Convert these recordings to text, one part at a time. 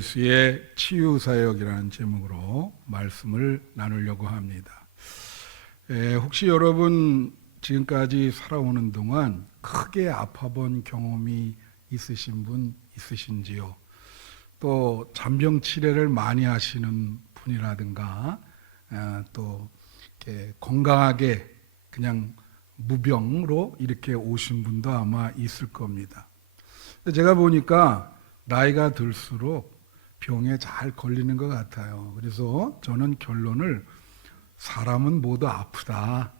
예수의 치유사역이라는 제목으로 말씀을 나누려고 합니다. 혹시 여러분 지금까지 살아오는 동안 크게 아파본 경험이 있으신 분 있으신지요? 또 잔병 치레를 많이 하시는 분이라든가 또 이렇게 건강하게 그냥 무병으로 이렇게 오신 분도 아마 있을 겁니다. 근데 제가 보니까 나이가 들수록 병에 잘 걸리는 것 같아요. 그래서 저는 결론을 사람은 모두 아프다.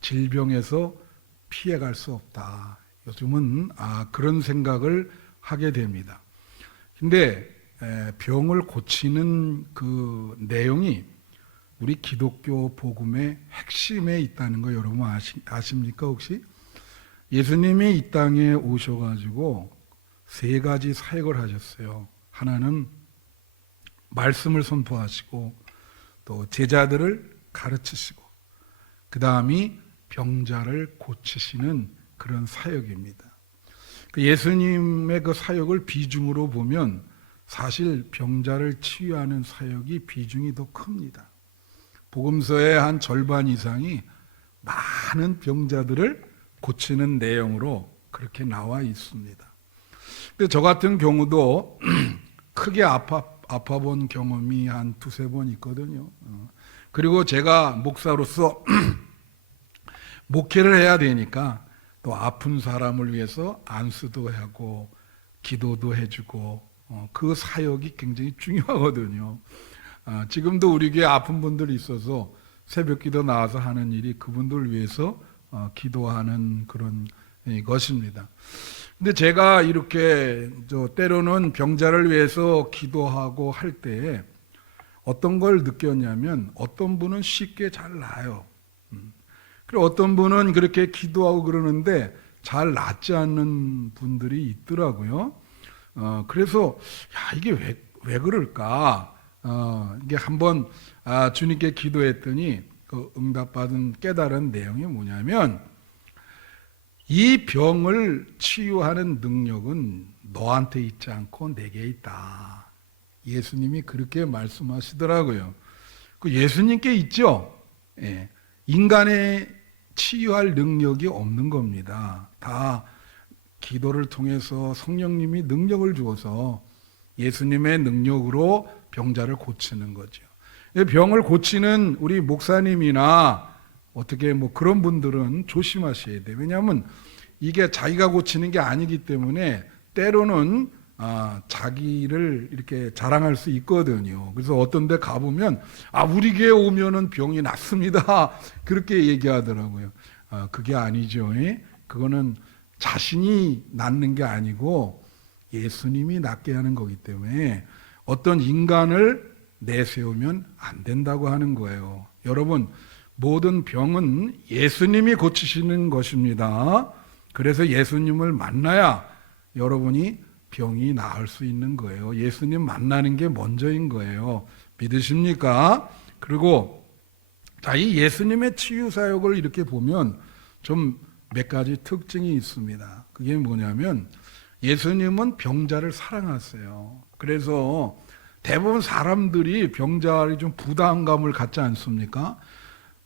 질병에서 피해갈 수 없다. 요즘은 그런 생각을 하게 됩니다. 근데 병을 고치는 그 내용이 우리 기독교 복음의 핵심에 있다는 거 여러분 아십니까 혹시? 예수님이 이 땅에 오셔가지고 세 가지 사역을 하셨어요. 하나는 말씀을 선포하시고 또 제자들을 가르치시고 그 다음이 병자를 고치시는 그런 사역입니다. 예수님의 그 사역을 비중으로 보면 사실 병자를 치유하는 사역이 비중이 더 큽니다. 복음서의 한 절반 이상이 많은 병자들을 고치는 내용으로 그렇게 나와 있습니다. 근데 저 같은 경우도 크게 아파본 경험이 한 두세 번 있거든요. 그리고 제가 목사로서 목회를 해야 되니까 또 아픈 사람을 위해서 안수도 하고 기도도 해주고 그 사역이 굉장히 중요하거든요. 지금도 우리 교회 아픈 분들이 있어서 새벽기도 나와서 하는 일이 그분들을 위해서 기도하는 그런 것입니다. 근데 제가 이렇게 때로는 병자를 위해서 기도하고 할 때 어떤 걸 느꼈냐면 어떤 분은 쉽게 잘 나아요. 그리고 어떤 분은 그렇게 기도하고 그러는데 잘 낫지 않는 분들이 있더라고요. 그래서 이게 왜 그럴까? 이게 한번 주님께 기도했더니 그 응답받은 깨달은 내용이 뭐냐면 이 병을 치유하는 능력은 너한테 있지 않고 내게 있다. 예수님이 그렇게 말씀하시더라고요. 그 예수님께 있죠. 예. 인간의 치유할 능력이 없는 겁니다. 다 기도를 통해서 성령님이 능력을 주어서 예수님의 능력으로 병자를 고치는 거죠. 병을 고치는 우리 목사님이나 어떻게 그런 분들은 조심하셔야 돼요. 왜냐하면 이게 자기가 고치는 게 아니기 때문에 때로는 자기를 이렇게 자랑할 수 있거든요. 그래서 어떤 데 가보면 우리 교회 오면은 병이 낫습니다. 그렇게 얘기하더라고요. 그게 아니죠. 그거는 자신이 낫는 게 아니고 예수님이 낫게 하는 거기 때문에 어떤 인간을 내세우면 안 된다고 하는 거예요. 여러분, 모든 병은 예수님이 고치시는 것입니다. 그래서 예수님을 만나야 여러분이 병이 나을 수 있는 거예요. 예수님 만나는 게 먼저인 거예요. 믿으십니까? 그리고 이 예수님의 치유 사역을 이렇게 보면 좀 몇 가지 특징이 있습니다. 그게 뭐냐면 예수님은 병자를 사랑하세요. 그래서 대부분 사람들이 병자를 좀 부담감을 갖지 않습니까?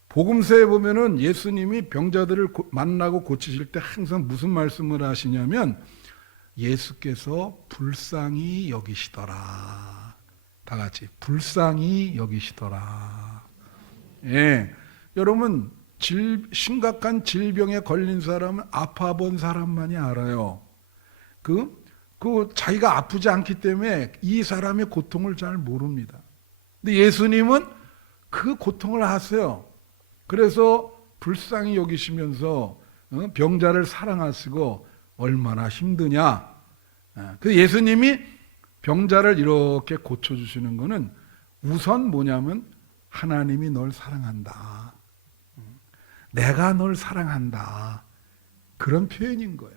복음서에 보면은 예수님이 병자들을 만나고 고치실 때 항상 무슨 말씀을 하시냐면 예수께서 불쌍히 여기시더라. 다 같이 불쌍히 여기시더라. 예, 여러분 심각한 질병에 걸린 사람은 아파본 사람만이 알아요. 자기가 아프지 않기 때문에 이 사람의 고통을 잘 모릅니다. 근데 예수님은 그 고통을 아세요. 그래서 불쌍히 여기시면서 병자를 사랑하시고 얼마나 힘드냐. 그 예수님이 병자를 이렇게 고쳐주시는 것은 우선 뭐냐면 하나님이 널 사랑한다. 내가 널 사랑한다. 그런 표현인 거예요.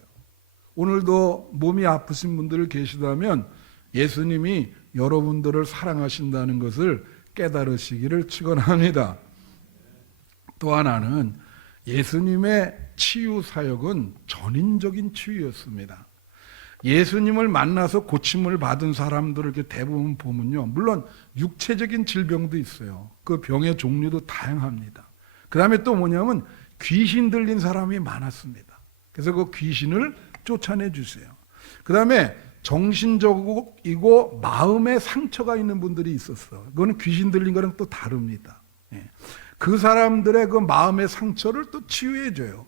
오늘도 몸이 아프신 분들 계시다면 예수님이 여러분들을 사랑하신다는 것을 깨달으시기를 축원합니다. 또 하나는 예수님의 치유 사역은 전인적인 치유였습니다. 예수님을 만나서 고침을 받은 사람들을 이렇게 대부분 보면요, 물론 육체적인 질병도 있어요. 그 병의 종류도 다양합니다. 그 다음에 또 뭐냐면 귀신 들린 사람이 많았습니다. 그래서 그 귀신을 쫓아내 주세요. 그 다음에 정신적이고 마음에 상처가 있는 분들이 있었어. 그거는 귀신 들린 거랑 또 다릅니다. 그 사람들의 그 마음의 상처를 또 치유해 줘요.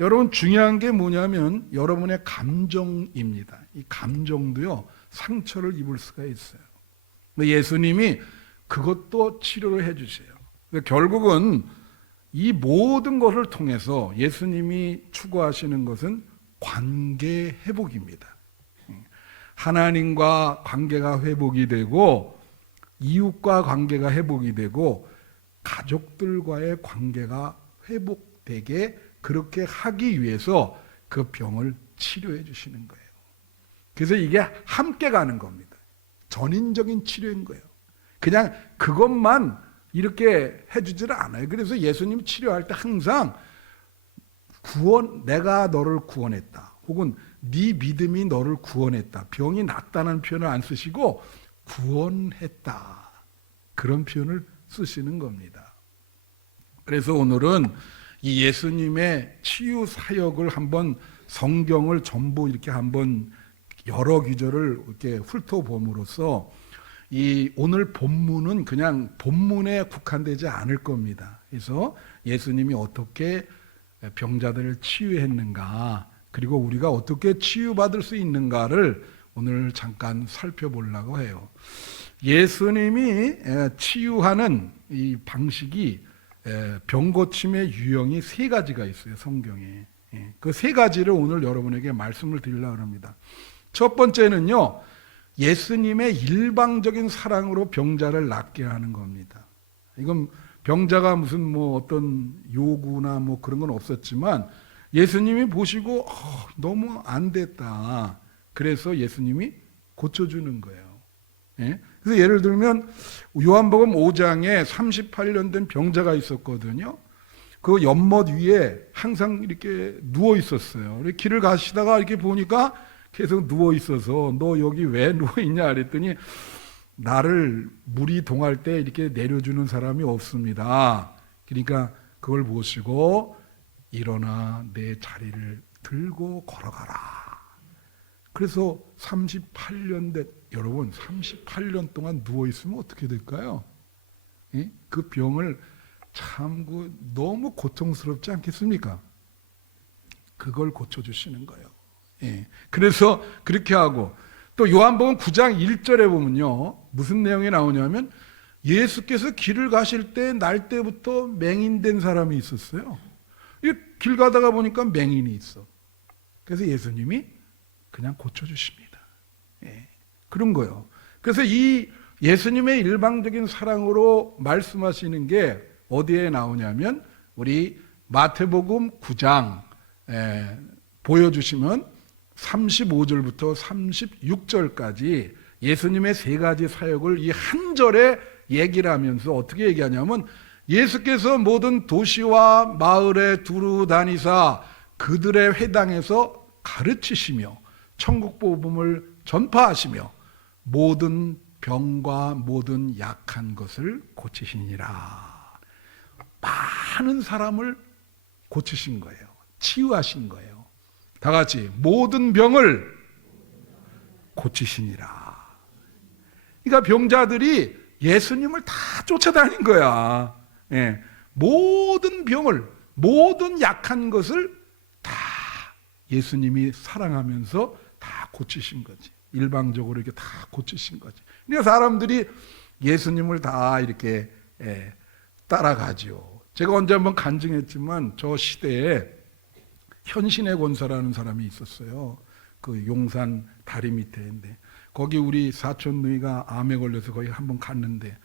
여러분, 중요한 게 뭐냐면 여러분의 감정입니다. 이 감정도요, 상처를 입을 수가 있어요. 예수님이 그것도 치료를 해 주세요. 결국은 이 모든 것을 통해서 예수님이 추구하시는 것은 관계 회복입니다. 하나님과 관계가 회복이 되고, 이웃과 관계가 회복이 되고, 가족들과의 관계가 회복되게 그렇게 하기 위해서 그 병을 치료해 주시는 거예요. 그래서 이게 함께 가는 겁니다. 전인적인 치료인 거예요. 그냥 그것만 이렇게 해주지를 않아요. 그래서 예수님 치료할 때 항상 내가 너를 구원했다, 혹은 네 믿음이 너를 구원했다, 병이 낫다는 표현을 안 쓰시고 구원했다, 그런 표현을 쓰시는 겁니다. 그래서 오늘은 이 예수님의 치유 사역을 한번, 성경을 전부 이렇게 한번 여러 구절을 이렇게 훑어봄으로써 이 오늘 본문은 그냥 본문에 국한되지 않을 겁니다. 그래서 예수님이 어떻게 병자들을 치유했는가, 그리고 우리가 어떻게 치유받을 수 있는가를 오늘 잠깐 살펴보려고 해요. 예수님이 치유하는 이 방식이, 병 고침의 유형이 세 가지가 있어요, 성경에. 그 세 가지를 오늘 여러분에게 말씀을 드리려고 합니다. 첫 번째는요, 예수님의 일방적인 사랑으로 병자를 낫게 하는 겁니다. 이건 병자가 무슨 뭐 어떤 요구나 뭐 그런 건 없었지만 예수님이 보시고 너무 안 됐다, 그래서 예수님이 고쳐주는 거예요. 그래서 예를 들면 요한복음 5장에 38년 된 병자가 있었거든요. 그 연못 위에 항상 이렇게 누워 있었어요. 길을 가시다가 이렇게 보니까 계속 누워 있어서 너 여기 왜 누워 있냐 그랬더니 나를 물이 동할 때 이렇게 내려주는 사람이 없습니다. 그러니까 그걸 보시고 일어나 내 자리를 들고 걸어가라. 그래서 38년 된, 여러분 38년 동안 누워 있으면 어떻게 될까요? 그 병을 참 너무 고통스럽지 않겠습니까? 그걸 고쳐주시는 거예요. 그래서 그렇게 하고, 또 요한복음 9장 1절에 보면요, 무슨 내용이 나오냐면 예수께서 길을 가실 때 날 때부터 맹인된 사람이 있었어요. 길 가다가 보니까 맹인이 있어. 그래서 예수님이 그냥 고쳐주십니다. 그런 거예요. 그래서 이 예수님의 일방적인 사랑으로 말씀하시는 게 어디에 나오냐면 우리 마태복음 9장 보여주시면 35절부터 36절까지 예수님의 세 가지 사역을 이 한 절에 얘기를 하면서 어떻게 얘기하냐면, 예수께서 모든 도시와 마을에 두루 다니사 그들의 회당에서 가르치시며 천국 복음을 전파하시며 모든 병과 모든 약한 것을 고치시니라. 많은 사람을 고치신 거예요. 치유하신 거예요. 다 같이 모든 병을 고치시니라. 그러니까 병자들이 예수님을 다 쫓아다닌 거야. 모든 병을, 모든 약한 것을 다 예수님이 사랑하면서 다 고치신 거지. 일방적으로 이렇게 다 고치신 거지. 그러니까 사람들이 예수님을 다 이렇게 따라가죠. 제가 언제 한번 간증했지만 저 시대에 현신의 권사라는 사람이 있었어요. 그 용산 다리 밑에인데, 거기 우리 사촌 누이가 암에 걸려서 거기 한번 갔는데,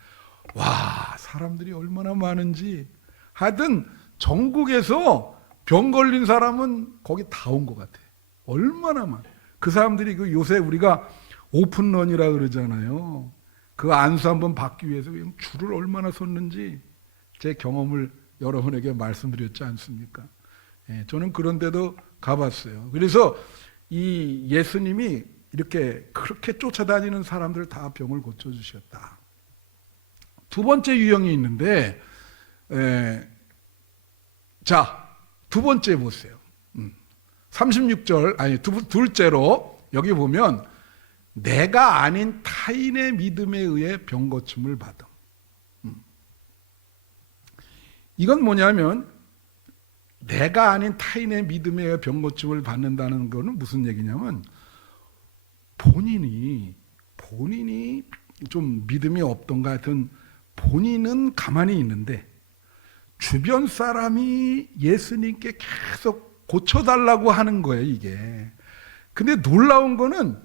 와, 사람들이 얼마나 많은지. 하여튼 전국에서 병 걸린 사람은 거기 다 온 것 같아. 얼마나 많아. 그 사람들이 그 요새 우리가 오픈런이라 그러잖아요. 그 안수 한번 받기 위해서 줄을 얼마나 섰는지 제 경험을 여러분에게 말씀드렸지 않습니까? 저는 그런 데도 가봤어요. 그래서 이 예수님이 이렇게 그렇게 쫓아다니는 사람들 다 병을 고쳐주셨다. 두 번째 유형이 있는데, 자, 두 번째 보세요. 36절, 아니, 둘째로, 여기 보면, 내가 아닌 타인의 믿음에 의해 병 고침을 받음. 이건 뭐냐면, 내가 아닌 타인의 믿음에 의해 병 고침을 받는다는 것은 무슨 얘기냐면, 본인이 좀 믿음이 없던가 하여튼, 본인은 가만히 있는데, 주변 사람이 예수님께 계속 고쳐달라고 하는 거예요, 이게. 근데 놀라운 거는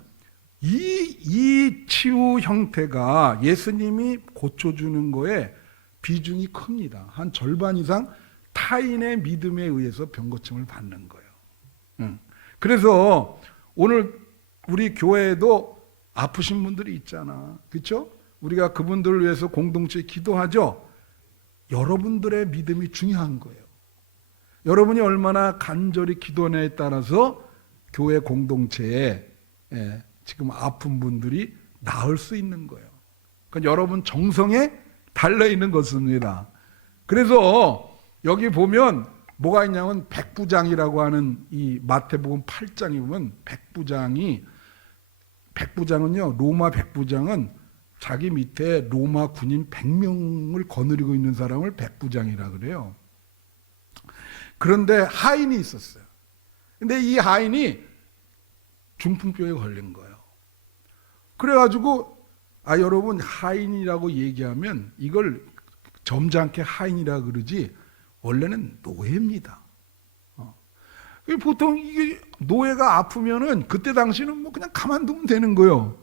이 치유 형태가 예수님이 고쳐주는 거에 비중이 큽니다. 한 절반 이상 타인의 믿음에 의해서 병 고침을 받는 거예요. 그래서 오늘 우리 교회에도 아프신 분들이 있잖아. 그렇죠? 우리가 그분들을 위해서 공동체에 기도하죠. 여러분들의 믿음이 중요한 거예요. 여러분이 얼마나 간절히 기도하냐에 따라서 교회 공동체에 지금 아픈 분들이 나을 수 있는 거예요. 그러니까 여러분 정성에 달려있는 것입니다. 그래서 여기 보면 뭐가 있냐면 백부장이라고 하는 이 마태복음 8장에 보면 백부장은요, 로마 백부장은 자기 밑에 로마 군인 100명을 거느리고 있는 사람을 백부장이라 그래요. 그런데 하인이 있었어요. 근데 이 하인이 중풍병에 걸린 거예요. 그래가지고 여러분 하인이라고 얘기하면 이걸 점잖게 하인이라 그러지 원래는 노예입니다. 보통 이게 노예가 아프면은 그때 당시는 뭐 그냥 가만두면 되는 거예요.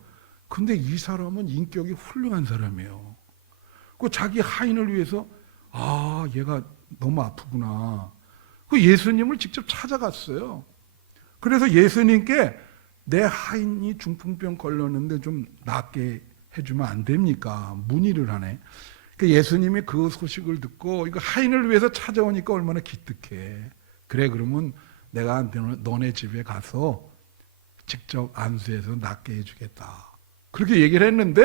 근데 이 사람은 인격이 훌륭한 사람이에요. 그 자기 하인을 위해서 얘가 너무 아프구나. 그 예수님을 직접 찾아갔어요. 그래서 예수님께 내 하인이 중풍병 걸렸는데 좀 낫게 해주면 안 됩니까? 문의를 하네. 그 예수님이 그 소식을 듣고 이거 하인을 위해서 찾아오니까 얼마나 기특해. 그래, 그러면 내가 너네 집에 가서 직접 안수해서 낫게 해주겠다. 그렇게 얘기를 했는데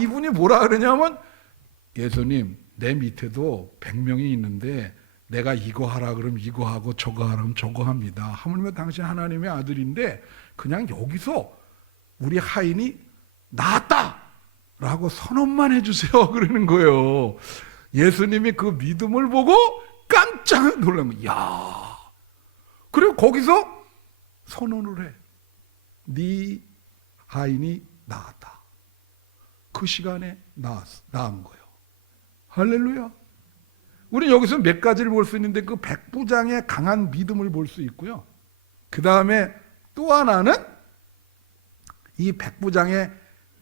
이분이 뭐라 그러냐면 예수님, 내 밑에도 100명이 있는데 내가 이거 하라 그러면 이거 하고 저거 하라면 저거 합니다. 하물며 당신 하나님의 아들인데 그냥 여기서 우리 하인이 나았다 라고 선언만 해주세요 그러는 거예요. 예수님이 그 믿음을 보고 깜짝 놀란 거예요. 야, 그리고 거기서 선언을 해. 네 하인이 나았다. 그 시간에 나은 거예요. 할렐루야. 우리 여기서 몇 가지를 볼 수 있는데 그 백부장의 강한 믿음을 볼 수 있고요. 그 다음에 또 하나는 이 백부장의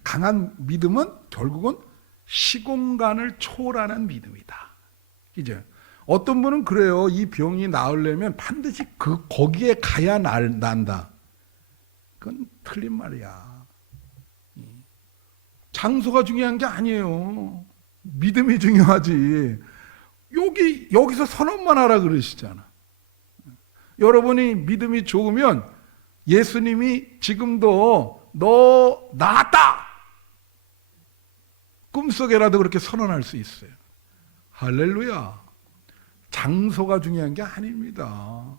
강한 믿음은 결국은 시공간을 초월하는 믿음이다. 이제 어떤 분은 그래요. 이 병이 나으려면 반드시 거기에 가야 난다. 그건 틀린 말이야. 장소가 중요한 게 아니에요. 믿음이 중요하지. 여기서 선언만 하라 그러시잖아. 여러분이 믿음이 좋으면 예수님이 지금도 너 나았다! 꿈속에라도 그렇게 선언할 수 있어요. 할렐루야. 장소가 중요한 게 아닙니다.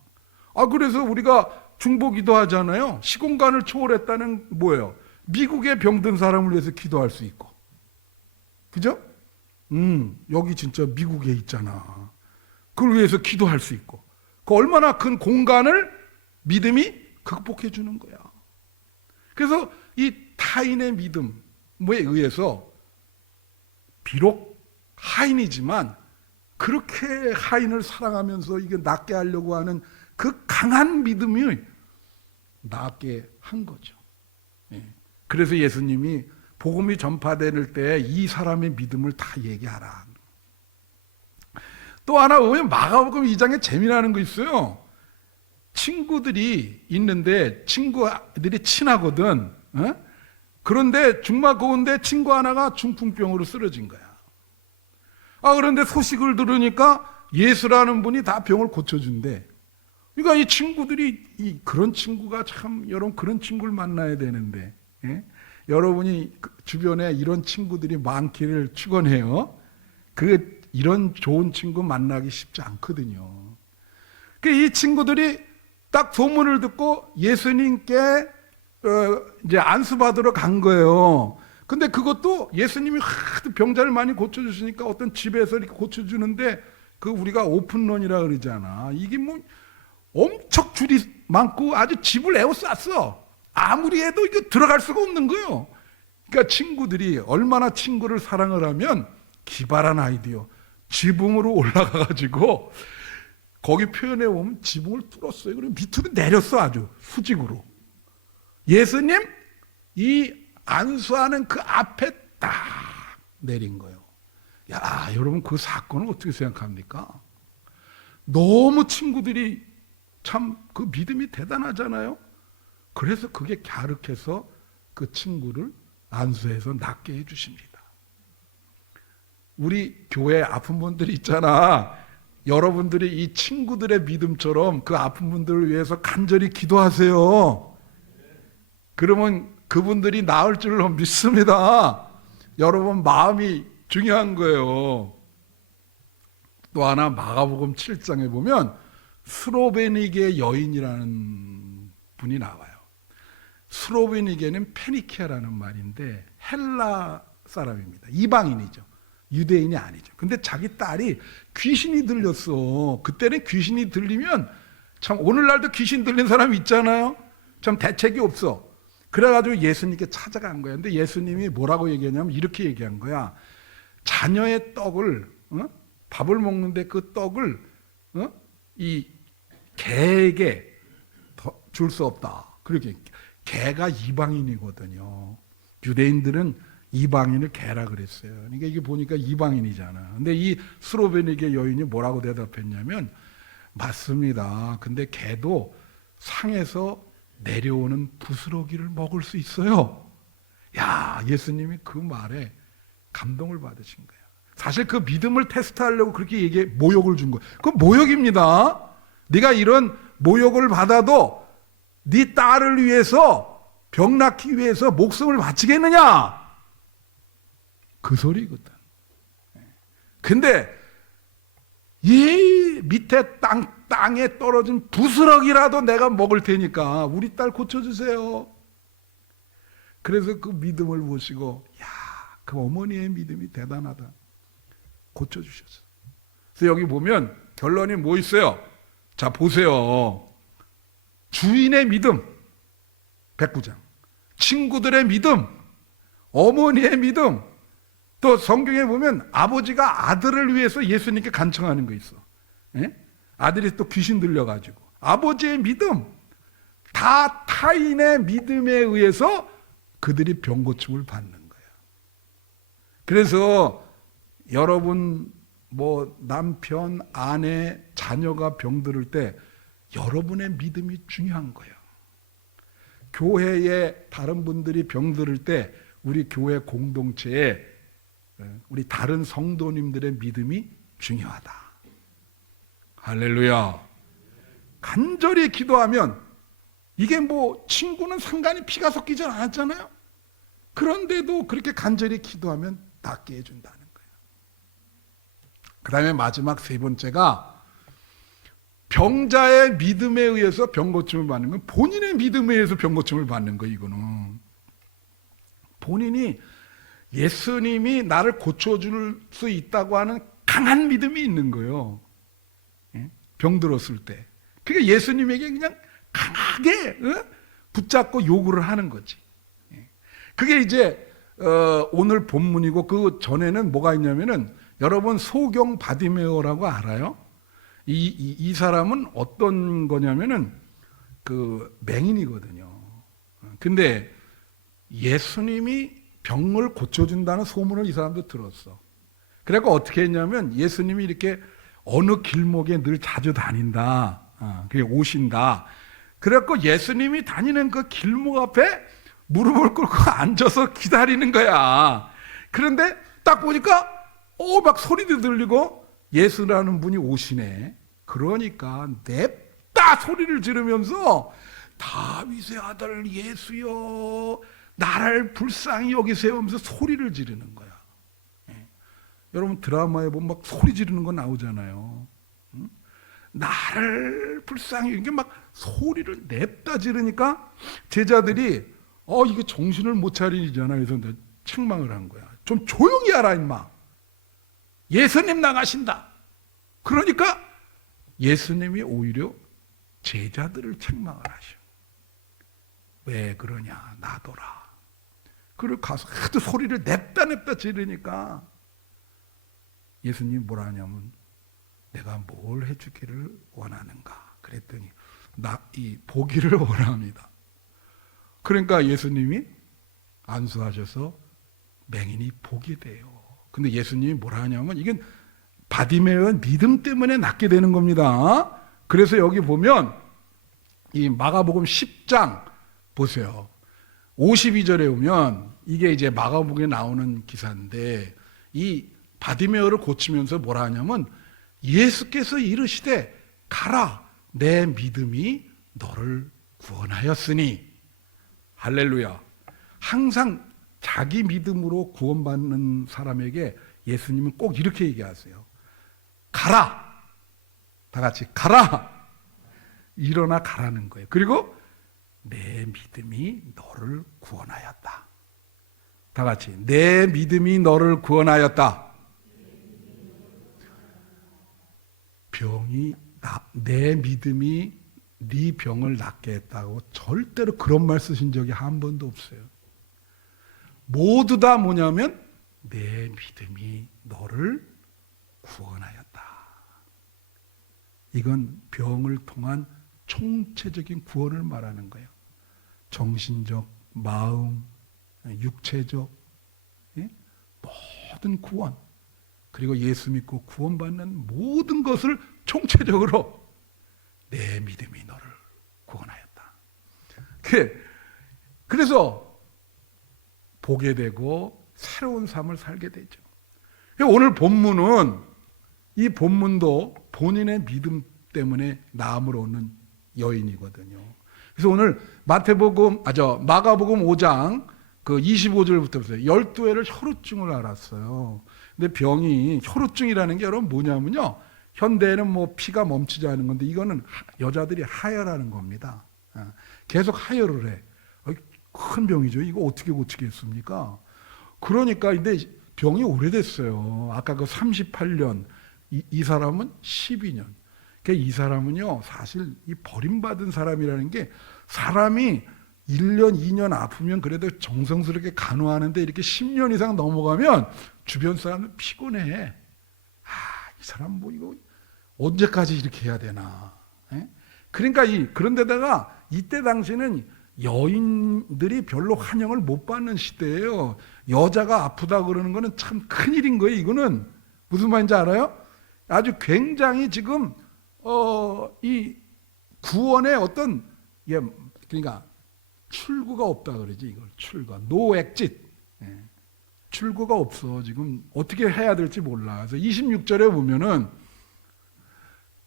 그래서 우리가 중보기도 하잖아요. 시공간을 초월했다는 뭐예요? 미국에 병든 사람을 위해서 기도할 수 있고. 그죠? 여기 진짜 미국에 있잖아. 그걸 위해서 기도할 수 있고. 그 얼마나 큰 공간을 믿음이 극복해 주는 거야. 그래서 이 타인의 믿음에 의해서 비록 하인이지만 그렇게 하인을 사랑하면서 이게 낫게 하려고 하는 그 강한 믿음이 낫게 한 거죠. 그래서 예수님이 복음이 전파될 때 이 사람의 믿음을 다 얘기하라. 또 하나 보면 마가복음 2장에 재미나는 거 있어요. 친구들이 있는데 친구들이 친하거든. 그런데 중막 고운데 친구 하나가 중풍병으로 쓰러진 거야. 그런데 소식을 들으니까 예수라는 분이 다 병을 고쳐준대. 그러니까 이 친구들이 그런 친구가 참 여러분 그런 친구를 만나야 되는데 여러분이 주변에 이런 친구들이 많기를 축원해요. 이런 좋은 친구 만나기 쉽지 않거든요. 이 친구들이 딱 소문을 듣고 예수님께 이제 안수받으러 간 거예요. 근데 그것도 예수님이 하도 병자를 많이 고쳐주시니까 어떤 집에서 이렇게 고쳐주는데 우리가 오픈런이라 그러잖아. 이게 뭐 엄청 줄이 많고 아주 집을 에워쌌어. 아무리 해도 이게 들어갈 수가 없는 거예요. 그러니까 친구들이 얼마나 친구를 사랑을 하면 기발한 아이디어. 지붕으로 올라가가지고 거기 표현해 보면 지붕을 뚫었어요. 그리고 밑으로 내렸어 아주 수직으로. 예수님 이 안수하는 그 앞에 딱 내린 거예요. 야, 여러분 그 사건을 어떻게 생각합니까? 너무 친구들이 참 그 믿음이 대단하잖아요. 그래서 그게 갸륵해서 그 친구를 안수해서 낫게 해주십니다. 우리 교회 아픈 분들이 있잖아. 여러분들이 이 친구들의 믿음처럼 그 아픈 분들을 위해서 간절히 기도하세요. 그러면 그분들이 나을 줄로 믿습니다. 여러분 마음이 중요한 거예요. 또 하나 마가복음 7장에 보면 스로베니게 여인이라는 분이 나와요. 스로베니게는 페니키아라는 말인데 헬라 사람입니다. 이방인이죠. 유대인이 아니죠. 근데 자기 딸이 귀신이 들렸어. 그때는 귀신이 들리면 참 오늘날도 귀신 들린 사람 있잖아요. 참 대책이 없어. 그래가지고 예수님께 찾아간 거야. 근데 예수님이 뭐라고 얘기하냐면 이렇게 얘기한 거야. 자녀의 떡을 밥을 먹는데 그 떡을 이 개에게 줄 수 없다. 그렇게 개가 이방인이거든요. 유대인들은 이방인을 개라 그랬어요. 그러니까 이게 보니까 이방인이잖아. 근데 이 스로베니게 여인이 뭐라고 대답했냐면 맞습니다. 근데 개도 상에서 내려오는 부스러기를 먹을 수 있어요. 야, 예수님이 그 말에 감동을 받으신 거예요. 사실 그 믿음을 테스트하려고 그렇게 모욕을 준 거예요. 그건 모욕입니다. 네가 이런 모욕을 받아도 네 딸을 위해서 병 낫기 위해서 목숨을 바치겠느냐? 그 소리거든. 근데 이 밑에 땅에 떨어진 부스러기라도 내가 먹을 테니까 우리 딸 고쳐주세요. 그래서 그 믿음을 보시고 야, 그 어머니의 믿음이 대단하다. 고쳐주셨어. 그래서 여기 보면 결론이 뭐 있어요? 자, 보세요. 주인의 믿음, 109장. 친구들의 믿음, 어머니의 믿음, 또 성경에 보면 아버지가 아들을 위해서 예수님께 간청하는 거 있어. 예? 아들이 또 귀신 들려가지고. 아버지의 믿음, 다 타인의 믿음에 의해서 그들이 병고침을 받는 거예요. 그래서 여러분 뭐 남편, 아내, 자녀가 병들을 때 여러분의 믿음이 중요한 거예요. 교회에 다른 분들이 병들을 때 우리 교회 공동체에 우리 다른 성도님들의 믿음이 중요하다. 할렐루야. 간절히 기도하면 이게 뭐 친구는 상관이 피가 섞이지 않았잖아요. 그런데도 그렇게 간절히 기도하면 낫게 해준다는 거예요. 그 다음에 마지막 세 번째가 병자의 믿음에 의해서 병고침을 받는 건 본인의 믿음에 의해서 병고침을 받는 거예요. 이거는 본인이 예수님이 나를 고쳐줄 수 있다고 하는 강한 믿음이 있는 거예요. 병들었을 때. 그러니까 예수님에게 그냥 강하게 붙잡고 요구를 하는 거지. 그게 이제 오늘 본문이고 그 전에는 뭐가 있냐면은 여러분 소경 바디메오라고 알아요? 이 사람은 어떤 거냐면은 그 맹인이거든요. 근데 예수님이 병을 고쳐준다는 소문을 이 사람도 들었어. 그래서 어떻게 했냐면 예수님이 이렇게 어느 길목에 늘 자주 다닌다. 그게 오신다. 그래갖고 예수님이 다니는 그 길목 앞에 무릎을 꿇고 앉아서 기다리는 거야. 그런데 딱 보니까 막 소리도 들리고 예수라는 분이 오시네. 그러니까 냅다 소리를 지르면서 다윗의 아들 예수여 나를 불쌍히 여기세요 하면서 소리를 지르는 거야. 예. 여러분 드라마에 보면 막 소리 지르는 거 나오잖아요. 응? 나를 불쌍히 이게 막 소리를 냅다 지르니까 제자들이 이게 정신을 못 차리잖아. 그래서 책망을 한 거야. 좀 조용히 하라 임마. 예수님 나가신다. 그러니까 예수님이 오히려 제자들을 책망을 하셔. 왜 그러냐 놔둬라. 그걸 가서 하도 소리를 냅다 지르니까 예수님이 뭐라 하냐면 내가 뭘 해주기를 원하는가 그랬더니 나 이 보기를 원합니다. 그러니까 예수님이 안수하셔서 맹인이 보게 돼요. 근데 예수님이 뭐라 하냐면 이게 바디메오의 믿음 때문에 낫게 되는 겁니다. 그래서 여기 보면 이 마가복음 10장 보세요. 52절에 오면 이게 이제 마가복음에 나오는 기사인데 이 바디메오를 고치면서 뭐라 하냐면 예수께서 이르시되 가라 내 믿음이 너를 구원하였으니. 할렐루야. 항상 자기 믿음으로 구원받는 사람에게 예수님은 꼭 이렇게 얘기하세요. 가라. 다 같이 가라. 일어나 가라는 거예요. 그리고 내 믿음이 너를 구원하였다. 다 같이 내 믿음이 너를 구원하였다. 내 믿음이 네 병을 낫게 했다고 절대로 그런 말 쓰신 적이 한 번도 없어요. 모두 다 뭐냐면 내 믿음이 너를 구원하였다. 이건 병을 통한 총체적인 구원을 말하는 거예요. 정신적, 마음, 육체적 모든 구원, 그리고 예수 믿고 구원받는 모든 것을 총체적으로 내 믿음이 너를 구원하였다. 그래서 보게 되고 새로운 삶을 살게 되죠. 오늘 본문은 이 본문도 본인의 믿음 때문에 나음을 얻는 여인이거든요. 그래서 오늘 마가복음 5장 그 25절부터 보세요. 12회를 혈우증을 앓았어요. 근데 병이 혈우증이라는 게 여러분 뭐냐면요. 현대에는 뭐 피가 멈추지 않은 건데 이거는 여자들이 하혈하는 겁니다. 계속 하혈을 해. 큰 병이죠. 이거 어떻게 고치겠습니까? 그러니까 근데 병이 오래됐어요. 아까 그 38년, 이 사람은 12년. 그러니까 이 사람은요, 사실 이 버림받은 사람이라는 게 사람이 1년, 2년 아프면 그래도 정성스럽게 간호하는데 이렇게 10년 이상 넘어가면 주변 사람은 피곤해. 이 사람 뭐 이거 언제까지 이렇게 해야 되나. 그러니까 그런데다가 이때 당시는 여인들이 별로 환영을 못 받는 시대예요. 여자가 아프다 그러는 거는 참 큰일인 거예요. 이거는 무슨 말인지 알아요? 아주 굉장히 지금 이 구원의 어떤 그러니까 출구가 없다 그러지. 이걸 출구, no exit. 출구가 없어. 지금 어떻게 해야 될지 몰라. 그래서 26절에 보면은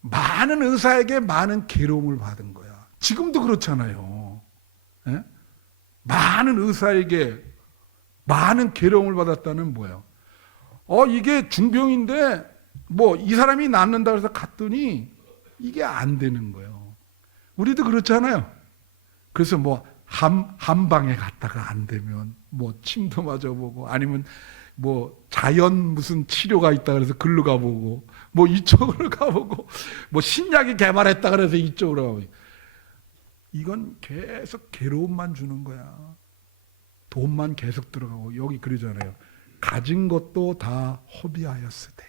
많은 의사에게 많은 괴로움을 받은 거야. 지금도 그렇잖아요. 많은 의사에게 많은 괴로움을 받았다는 뭐예요? 이게 중병인데 뭐 이 사람이 낫는다 그래서 갔더니 이게 안 되는 거예요. 우리도 그렇잖아요. 그래서 뭐 한방에 갔다가 안 되면 뭐 침도 맞아보고 아니면 뭐 자연 무슨 치료가 있다 그래서 글로 가보고 뭐 이쪽으로 가보고 뭐 신약이 개발했다 그래서 이쪽으로 가보고 이건 계속 괴로움만 주는 거야. 돈만 계속 들어가고 여기 그러잖아요. 가진 것도 다 허비하였으되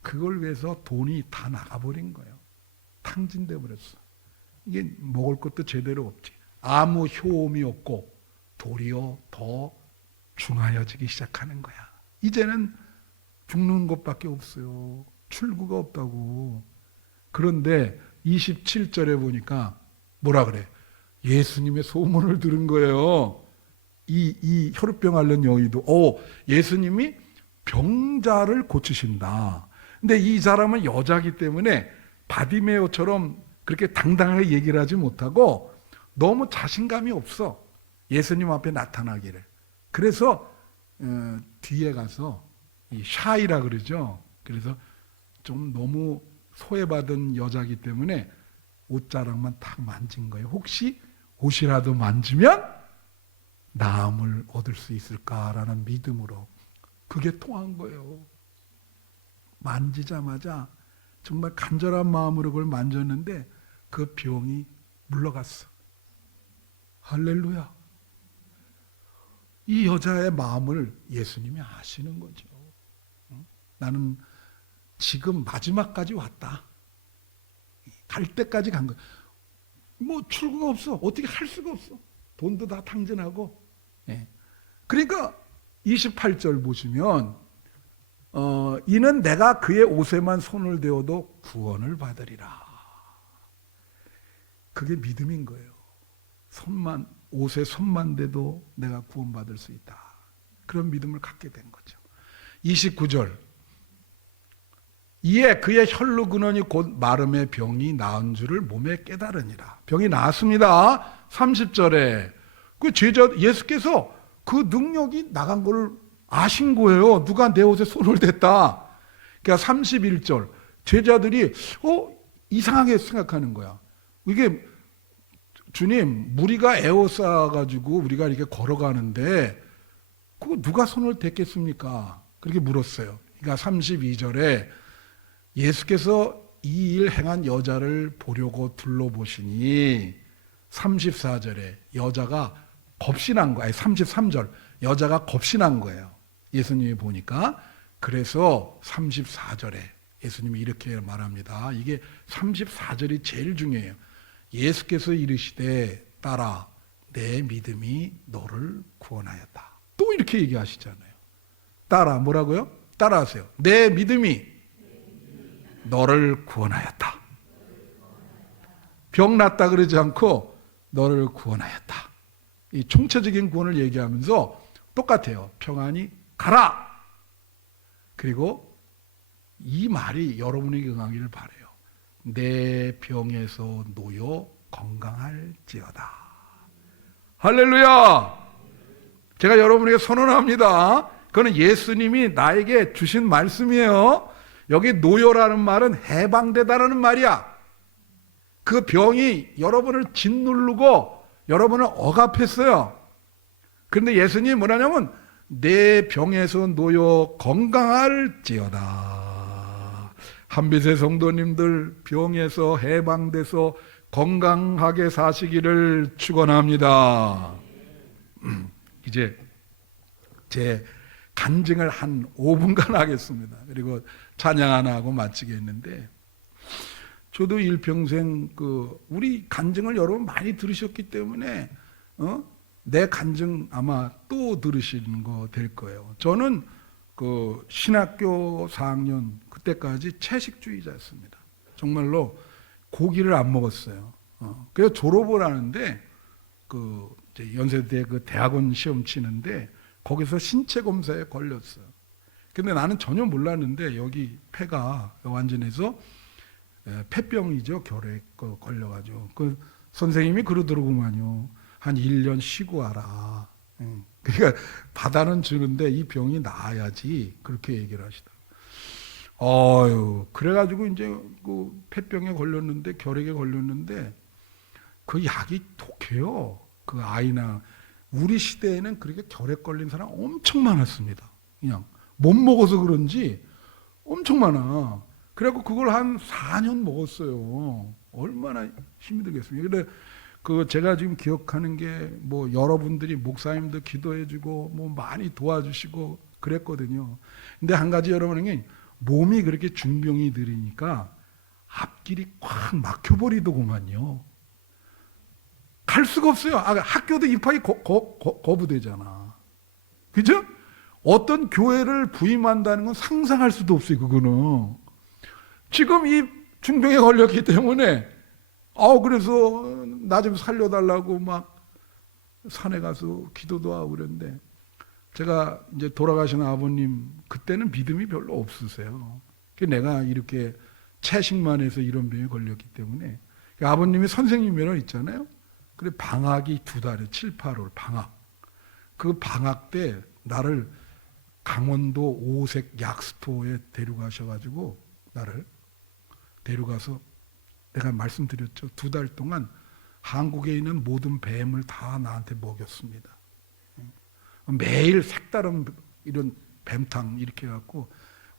그걸 위해서 돈이 다 나가버린 거예요. 탕진돼 버렸어. 이게 먹을 것도 제대로 없지. 아무 효험이 없고 도리어 더 중하여지기 시작하는 거야. 이제는 죽는 것밖에 없어요. 출구가 없다고. 그런데 27절에 보니까 뭐라 그래? 예수님의 소문을 들은 거예요. 이 혈우병 앓는 여인도 예수님이 병자를 고치신다. 근데 이 사람은 여자기 때문에 바디메오처럼 그렇게 당당하게 얘기를 하지 못하고 너무 자신감이 없어. 예수님 앞에 나타나기를. 그래서 뒤에 가서 이 샤이라 그러죠. 그래서 좀 너무 소외받은 여자기 때문에 옷자락만 탁 만진 거예요. 혹시 옷이라도 만지면 나음을 얻을 수 있을까라는 믿음으로. 그게 통한 거예요. 만지자마자 정말 간절한 마음으로 그걸 만졌는데 그 병이 물러갔어. 할렐루야. 이 여자의 마음을 예수님이 아시는 거죠. 나는 지금 마지막까지 왔다. 갈 때까지 간 거야. 뭐 출구가 없어. 어떻게 할 수가 없어. 돈도 다 탕진하고. 예. 그러니까 28절 보시면 이는 내가 그의 옷에만 손을 대어도 구원을 받으리라. 그게 믿음인 거예요. 옷에 손만 대도 내가 구원받을 수 있다. 그런 믿음을 갖게 된 거죠. 29절 이에 그의 혈루 근원이 곧 마름의 병이 나은 줄을 몸에 깨달으니라. 병이 나았습니다. 30절에 그 제자 예수께서 그 능력이 나간 걸 아신 거예요. 누가 내 옷에 손을 댔다. 그러니까 31절 제자들이 이상하게 생각하는 거야. 이게 주님 무리가 에워싸가지고 우리가 이렇게 걸어가는데 그거 누가 손을 댔겠습니까? 그렇게 물었어요. 그러니까 32절에 예수께서 이 일 행한 여자를 보려고 둘러보시니 34절에 여자가 겁이 난 거예요. 33절 여자가 겁이 난 거예요. 예수님이 보니까. 그래서 34절에 예수님이 이렇게 말합니다. 이게 34절이 제일 중요해요. 예수께서 이르시되 딸아 내 믿음이 너를 구원하였다. 또 이렇게 얘기하시잖아요. 딸아 뭐라고요? 따라하세요. 내 믿음이 너를 구원하였다. 병 났다 그러지 않고 너를 구원하였다. 이 총체적인 구원을 얘기하면서 똑같아요. 평안히 가라. 그리고 이 말이 여러분에게 응하기를 바라요. 내 병에서 놓여 건강할지어다. 할렐루야. 제가 여러분에게 선언합니다. 그거는 예수님이 나에게 주신 말씀이에요. 여기 놓여라는 말은 해방되다라는 말이야. 그 병이 여러분을 짓누르고 여러분을 억압했어요. 그런데 예수님이 뭐라냐면 내 병에서 놓여 건강할지어다. 한빛의 성도님들 병에서 해방돼서 건강하게 사시기를 축원합니다. 이제 제 간증을 한 5분간 하겠습니다. 그리고 찬양 하나 하고 마치겠는데, 저도 일평생 우리 간증을 여러분 많이 들으셨기 때문에 내 간증 아마 또 들으시는 거 될 거예요. 저는 신학교 4학년 그때까지 채식주의자였습니다. 정말로 고기를 안 먹었어요. 그래서 졸업을 하는데 이제 연세대 대학원 시험 치는데 거기서 신체 검사에 걸렸어요. 근데 나는 전혀 몰랐는데 여기 폐가 완전해서 폐병이죠. 결핵 걸려가지고 선생님이 그러더라고만요. 한 1년 쉬고 와라. 그러니까 받아는 주는데 이 병이 나아야지 그렇게 얘기를 하시더라고요. 그래가지고 이제 폐병에 걸렸는데 결핵에 걸렸는데 그 약이 독해요. 그 아이나 우리 시대에는 그렇게 결핵 걸린 사람 엄청 많았습니다. 그냥 못 먹어서 그런지 엄청 많아. 그래갖고 그걸 한 4년 먹었어요. 얼마나 힘이 들겠습니까? 근데 제가 지금 기억하는 게 여러분들이 목사님도 기도해주고 많이 도와주시고 그랬거든요. 근데 한 가지 여러분에게 몸이 그렇게 중병이 들으니까 앞길이 꽉 막혀버리더구만요. 갈 수가 없어요. 학교도 입학이 거부되잖아. 그죠? 어떤 교회를 부임한다는 건 상상할 수도 없어요. 그거는 지금 이 중병에 걸렸기 때문에 그래서 나 좀 살려달라고 막 산에 가서 기도도 하고 그랬는데, 제가 이제 돌아가신 아버님 그때는 믿음이 별로 없으세요. 내가 이렇게 채식만 해서 이런 병에 걸렸기 때문에 아버님이 선생님이라 있잖아요. 그래 방학이 2달에 7, 8월 방학. 그 방학 때 나를 강원도 오색 약스토어에 데려가셔가지고 나를 데려가서 내가 말씀드렸죠. 2달 동안 한국에 있는 모든 뱀을 다 나한테 먹였습니다. 매일 색다른 이런 뱀탕 이렇게 해갖고,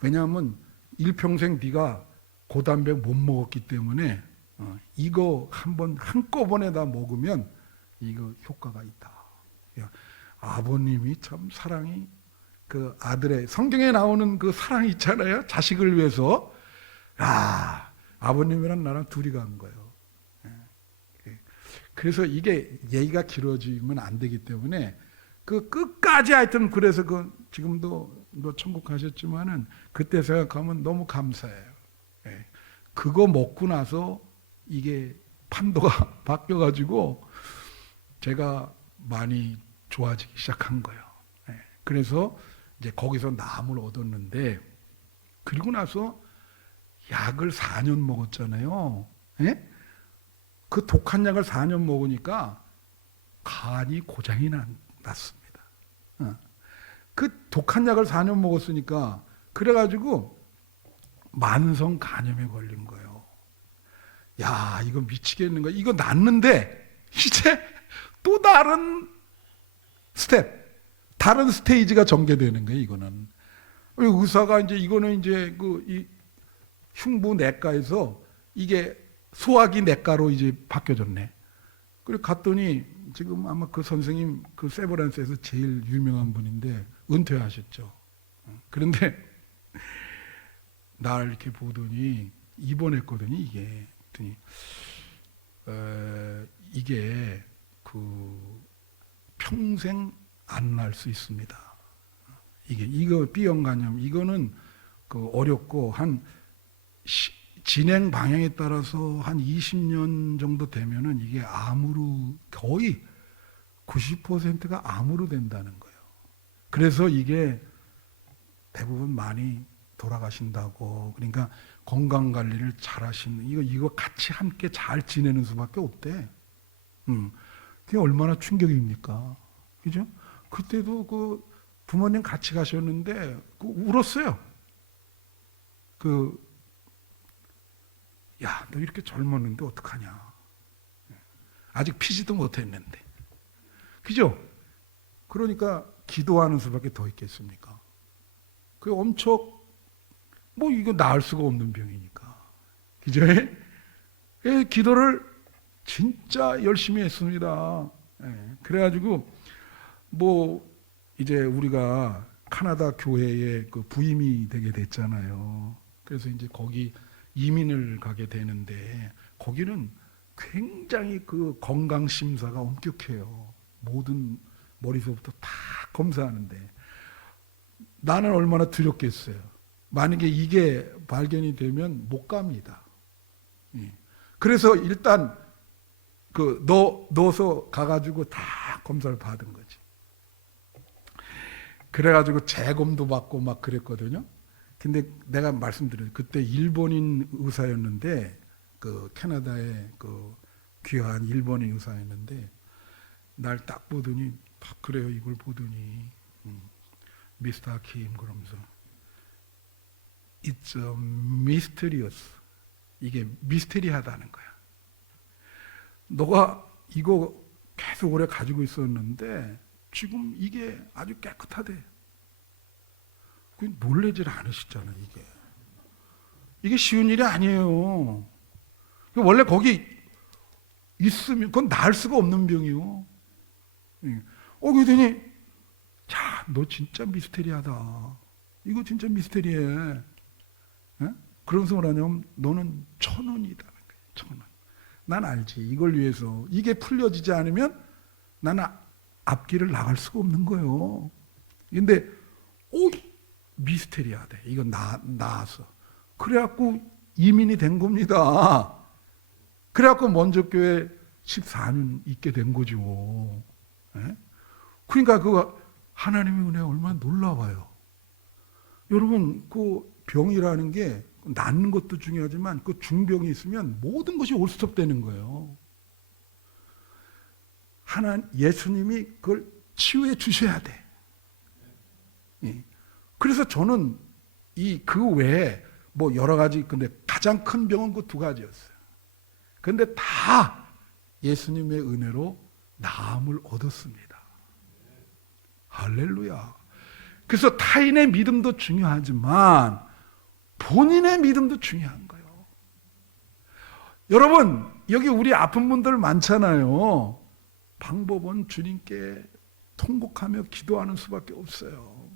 왜냐하면 일평생 네가 고단백 못 먹었기 때문에 이거 한번 한꺼번에 다 먹으면 이거 효과가 있다. 아버님이 참 사랑이, 그 아들의 성경에 나오는 그 사랑이 있잖아요. 자식을 위해서. 아버님이랑 나랑 둘이 간 거예요. 그래서 이게 얘기가 길어지면 안 되기 때문에 그 끝까지 하여튼, 그래서 그 지금도 뭐 천국 가셨지만은 그때 생각하면 너무 감사해요. 그거 먹고 나서 이게 판도가 바뀌어가지고 제가 많이 좋아지기 시작한 거예요. 그래서 이제 거기서 남을 얻었는데, 그리고 나서 약을 4년 먹었잖아요. 그 독한 약을 4년 먹으니까 간이 고장이 났습니다. 그 독한 약을 4년 먹었으니까 그래가지고 만성 간염에 걸린 거예요. 야, 이거 미치겠는 거야. 이거 낫는데 이제 또 다른 스텝, 다른 스테이지가 전개되는 거예요. 이거는 의사가 이제 이거는 이제 이 흉부 내과에서 이게 소화기 내과로 이제 바뀌어졌네. 그리고 갔더니 지금 아마 그 선생님 그 세브란스에서 제일 유명한 분인데 은퇴하셨죠. 그런데 날 이렇게 보더니 입원했거든요. 이게 그 평생 안 날 수 있습니다. 이거 B형 간염, 이거는 그 어렵고 진행 방향에 따라서 한 20년 정도 되면은 이게 암으로, 거의 90%가 암으로 된다는 거예요. 그래서 이게 대부분 많이 돌아가신다고. 그러니까 건강 관리를 잘 하시는, 이거 같이 함께 잘 지내는 수밖에 없대. 그게 얼마나 충격입니까? 그죠? 그때도 그 부모님 같이 가셨는데 울었어요. 야, 너 이렇게 젊었는데 어떡하냐. 아직 피지도 못했는데. 그죠? 그러니까 기도하는 수밖에 더 있겠습니까? 그게 엄청, 뭐 이거 나을 수가 없는 병이니까. 그죠? 기도를 진짜 열심히 했습니다. 그래가지고 뭐 이제 우리가 카나다 교회에 그 부임이 되게 됐잖아요. 그래서 이제 거기 이민을 가게 되는데, 거기는 굉장히 그 건강 심사가 엄격해요. 모든 머리서부터 다 검사하는데, 나는 얼마나 두렵겠어요. 만약에 이게 발견이 되면 못 갑니다. 그래서 일단 넣어서 가가지고 다 검사를 받은 거지. 그래가지고 재검도 받고 막 그랬거든요. 근데 내가 말씀드려요. 그때 일본인 의사였는데, 그 캐나다의 그 귀한 일본인 의사였는데, 날 딱 보더니, 그래요. 이걸 보더니, 미스터 하킴 그러면서, It's mysterious. 이게 미스테리하다는 거야. 너가 이거 계속 오래 가지고 있었는데 지금 이게 아주 깨끗하대. 놀라질 않으시잖아. 이게 쉬운 일이 아니에요. 원래 거기 있으면 그건 나을 수가 없는 병이요. 그러더니, 자, 너 진짜 미스테리하다. 이거 진짜 미스테리해. 그러면서 뭐라냐면, 너는 천원이다는 거예요. 1,000원. 난 알지. 이걸 위해서 이게 풀려지지 않으면 나는 앞길을 나갈 수가 없는 거예요. 근데 미스테리하대. 이거 나아서. 그래갖고 이민이 된 겁니다. 그래갖고 먼저교회 14년 있게 된 거죠. 그러니까 그 하나님의 은혜가 얼마나 놀라워요. 여러분, 그 병이라는 게 낫는 것도 중요하지만 그 중병이 있으면 모든 것이 올스톱되는 거예요. 예수님이 그걸 치유해 주셔야 돼. 그래서 저는 그 외에 뭐 여러 가지, 근데 가장 큰 병은 그 두 가지였어요. 근데 다 예수님의 은혜로 나음을 얻었습니다. 할렐루야. 그래서 타인의 믿음도 중요하지만 본인의 믿음도 중요한 거예요. 여러분, 여기 우리 아픈 분들 많잖아요. 방법은 주님께 통곡하며 기도하는 수밖에 없어요.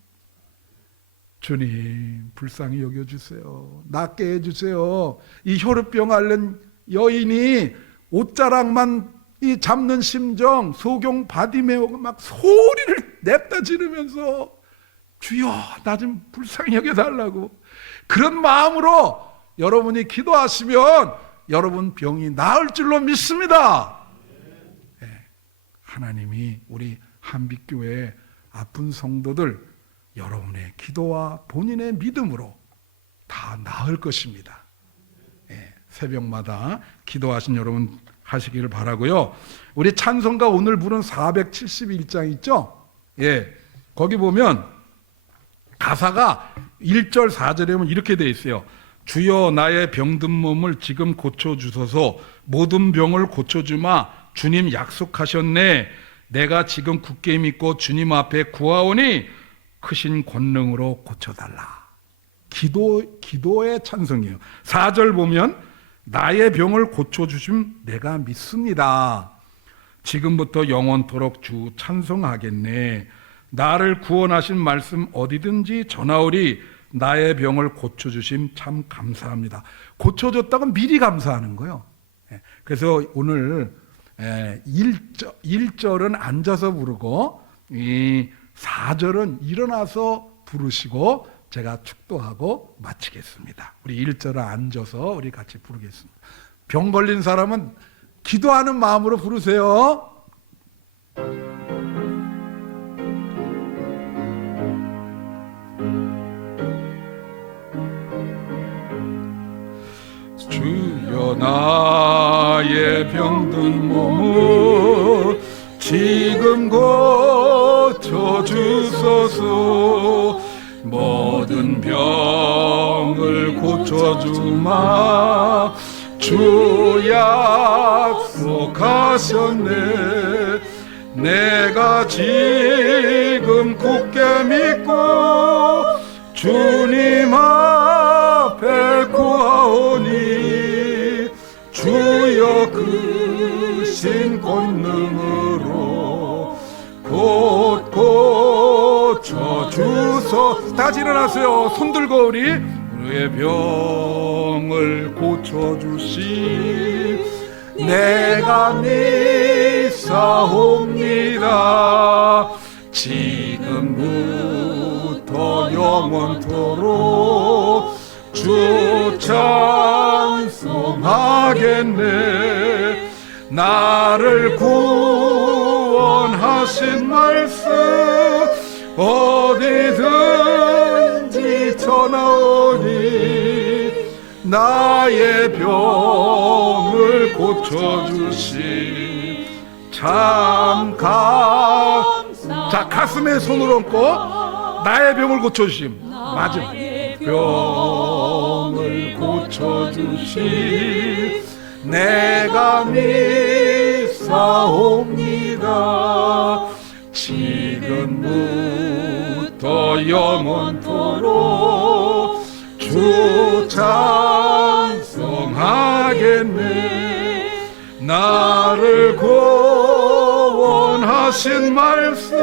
주님, 불쌍히 여겨주세요. 낫게 해주세요. 이 혈우병 앓는 여인이 옷자락만 잡는 심정, 소경 바디메오가 막 소리를 냅다 지르면서 주여, 나 좀 불쌍히 여겨달라고. 그런 마음으로 여러분이 기도하시면 여러분 병이 나을 줄로 믿습니다. 네, 하나님이 우리 한빛교회 아픈 성도들 여러분의 기도와 본인의 믿음으로 다 나을 것입니다. 네, 새벽마다 기도하신 여러분 하시기를 바라고요. 우리 찬송가 오늘 부른 471장 있죠? 예, 거기 보면 가사가 1절 4절에 보면 이렇게 돼 있어요. 주여, 나의 병든 몸을 지금 고쳐주소서. 모든 병을 고쳐주마. 주님 약속하셨네. 내가 지금 굳게 믿고 주님 앞에 구하오니 크신 권능으로 고쳐달라. 기도의 찬송이에요. 4절 보면 나의 병을 고쳐주심 내가 믿습니다. 지금부터 영원토록 주 찬송하겠네. 나를 구원하신 말씀 어디든지 전하오리. 나의 병을 고쳐주심 참 감사합니다. 고쳐줬다고 미리 감사하는 거예요. 그래서 오늘 1절은 앉아서 부르고 이 4절은 일어나서 부르시고 제가 축도하고 마치겠습니다. 우리 1절은 앉아서 우리 같이 부르겠습니다. 병 걸린 사람은 기도하는 마음으로 부르세요. 주여, 나의 병든 몸을 지금 고쳐주소서. 모든 병을 고쳐주마. 주 약속하셨네. 내가 지금 굳게 믿고 주님 앞에 구하오니 주여 크신 권능으로 곧 고쳐주소. 다시 일어나세요. 손 들고 우리의 병을 고쳐주시 내가 믿사옵니다. 지금부터 영원토록 주 찬송하겠네. 나를 구원하신 말씀 어디든지 전하오니 나의 병을 고쳐주시 참 감사. 자, 가슴에 손을 얹고 나의 병을 고쳐주심. 마지막 병을 고쳐주시 내가 믿사옵니다. 지금부터 영원토록 주 찬송하겠네. 나를 구원하신 말씀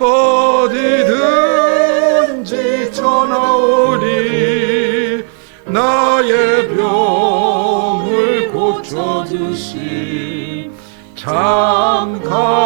어디든지 전하오니 나의 병을 고쳐주시 참 감사.